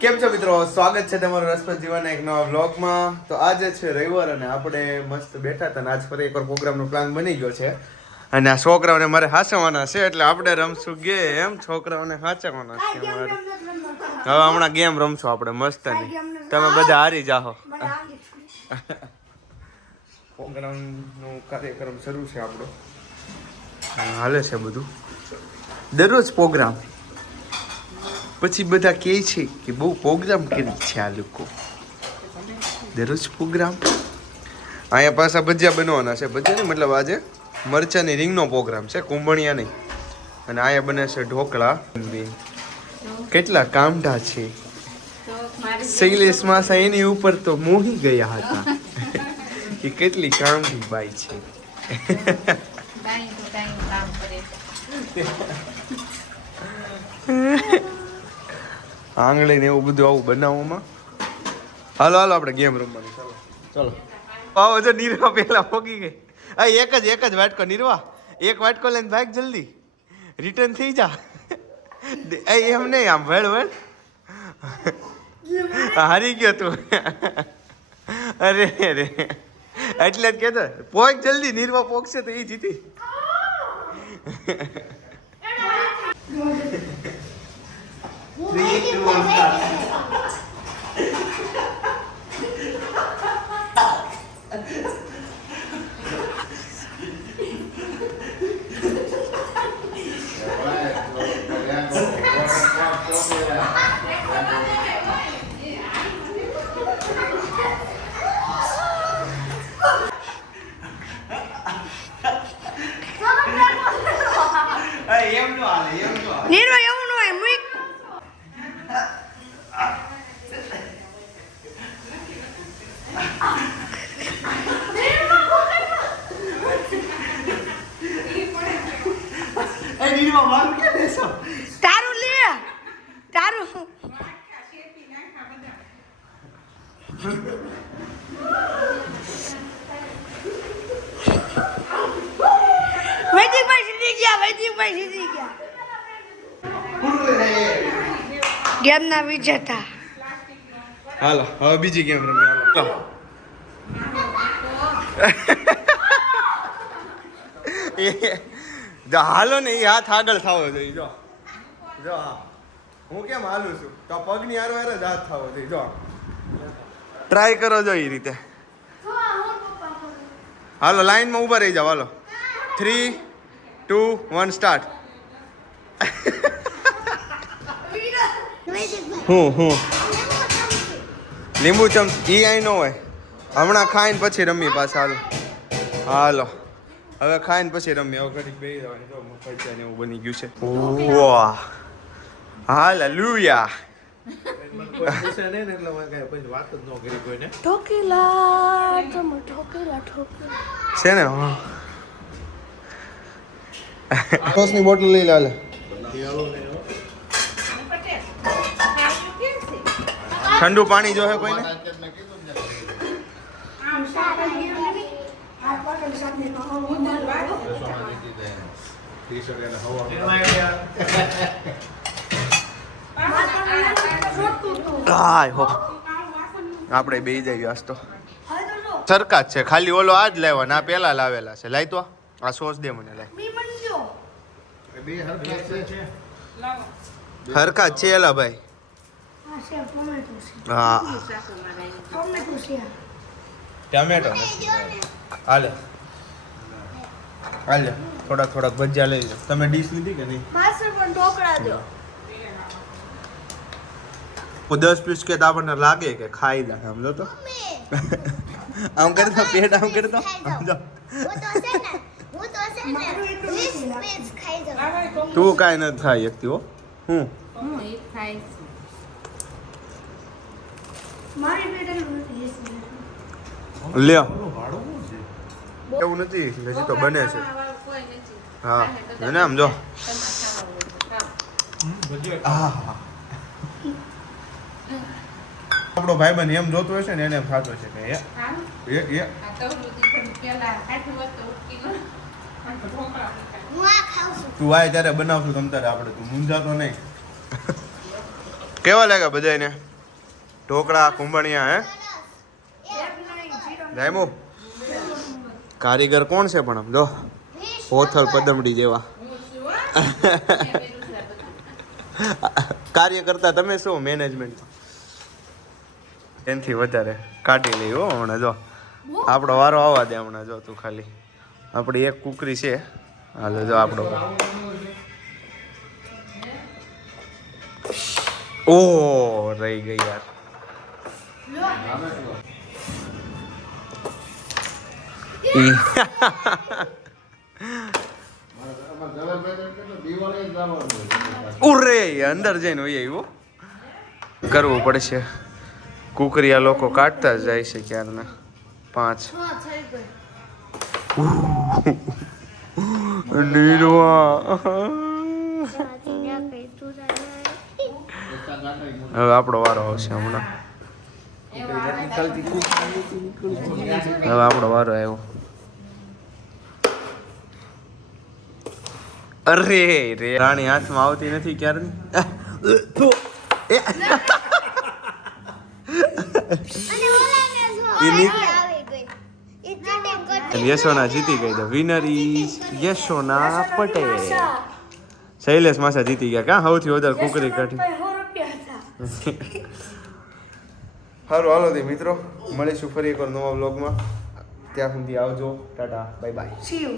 કેમ છો મિત્રો, સ્વાગત છે તમારું રસપ્રદ જીવનના એક નવા વ્લોગમાં. તો આજે છે રવિવાર અને આપણે મસ્ત બેઠા હતા અને આજ ફરી એકવાર પ્રોગ્રામનો પ્લાન બની ગયો છે અને આ છોકરાઓને મારે હાંચવાના છે એટલે આપણે રમશું ગેમ. છોકરાઓને હાંચવાના છે અમારે. હવે હમણાં ગેમ રમશું આપણે મસ્તની. તમે બધા હારી જાઓ. પ્રોગ્રામનો કાર્યક્રમ શરૂ છે આપણો, હાલે છે બધું દરરોજ પ્રોગ્રામ. પછી બધા કહે છે કે બહુ પ્રોગ્રામ કરી છે આ લોકો, દરરોજ પ્રોગ્રામ. અહીંયા પાછા ભજીયા બનવાના છે. ભજીયા નહીં, મતલબ આજે મરચાની રીંગનો પ્રોગ્રામ છે, કુંભણિયા નહીં. અને અહીંયા બને છે ઢોકળા. કેટલા કામઢા છે શૈલેષ માસા, એની ઉપર તો મોહી ગયા હતા કે કેટલી કામઢી બાઈ છે. આંગળી ને એવું બધું આવું બનાવવામાં. હાલો હાલો આપણે ગેમ રમવાની. ચાલો ચાલો. આવો જો નીરવા પેલા પોગી ગઈ. આ એક જ વાટકો નીરવા, એક વાટકો લઈને ભાગ જલ્દી, રિટર્ન થઈ જા. એમ નહીં, આમ વળ હારી ગયો તું. અરે અરે એટલે જ કહેતો પોગ જલ્દી, નીરવા પોગશે તો એ જીતી. નીરવા એવું ન હોય મુઈક. તારું લે, તારું. વૈદિકભાઈ સીધી ગયા. ગેમ ના વિજેતા. હાલો હવે બીજી ગેમ રમી. હાલો હાલો ને, એ હાથ આગળ થવો જોઈએ. જો જો હા, હું કેમ હાલું છું તો પગની હારો હારે જ હાથ થવો જોઈએ. જો ટ્રાય કરો જો એ રીતે. હાલો લાઈનમાં ઊભા રહી જાઓ. હાલો 3, 2, 1 સ્ટાર્ટ. હું લીંબુ ચમચ ઈ આઈ ન હોય. હમણાં ખાઈને પછી રમી પાછા. હાલો હાલો હવે ખાઈને પછી રમી. હવે ઘડીક બેસી જવાની. જો મફત ને એવું બની ગયું છે. વાહ હાલેલુયા. છે ને સોસની બોટલ લઈ લે. ઠંડુ પાણી જો હે કોઈને? આપણે બે જઈએ આજ તો. સરખા જ છે, ખાલી ઓલો આ જ લેવાનો, આ પેલા લાવેલા છે. લાય તો આ સોસ દે મને. લાય હરખા જ છે એલા ભાઈ. હા ટમેટો હાલે હાલે. થોડાક ભજીયા લઈ લો. તમે ડીશ લીધી કે નહીં? 10 પીસ કે આપણને લાગે કે ખાઈ લે. સમજો તો આમ કરતો પેટ આમ કરતો સમજો. તું કાંઈ નથી ખાઈ શકતી હો. હું લ્યો એવું નથી, હજી તો બને છે. હા ને આમ જો. આપણો ભાઈબંધ એમ જોતો હશે ને, એને એમ થતો છે કે તું આય ત્યારે બનાવશું તમ તારે. આપણે તું મૂંઝાતો નહીં. કેવા લાગ્યા બધાને? ઢોકળા કુંભણિયા હે જાયમો કારીગર કોણ છે પણ આમ જો હોથલ પદમડી જેવા કાર્ય કરતા તમે શું મેનેજમેન્ટ એનાથી વધારે કાઢી લઈ હો હમણાં જો આપણો વારો આવવા દે હમણાં જો તું ખાલી આપણી એક કુકરી છે હાલો જો આપણો ઓ રહી ગઈ યાર ઉરે અંદર જઈને હોય એવું કરવું પડશે કુકરિયા લોકો કાઢતા જ જાય છે ક્યારના 5 નીરવા હવે આપણો વારો આવશે હમણાં હવે આપણો વારો આવ્યો અરે રે રાણી હાથમાં આવતી નથી ક્યારની યશોના જીતી ગઈ the winner is Yashona Patel Shailesh માસા જીતી ગયા કા સૌથી વધારે કુકરી કાઢી સારું હાલો તે મિત્રો મળીશું ફરી એકવાર નવા વ્લોગમાં ત્યાં સુધી આવજો ટાટા બાય બાય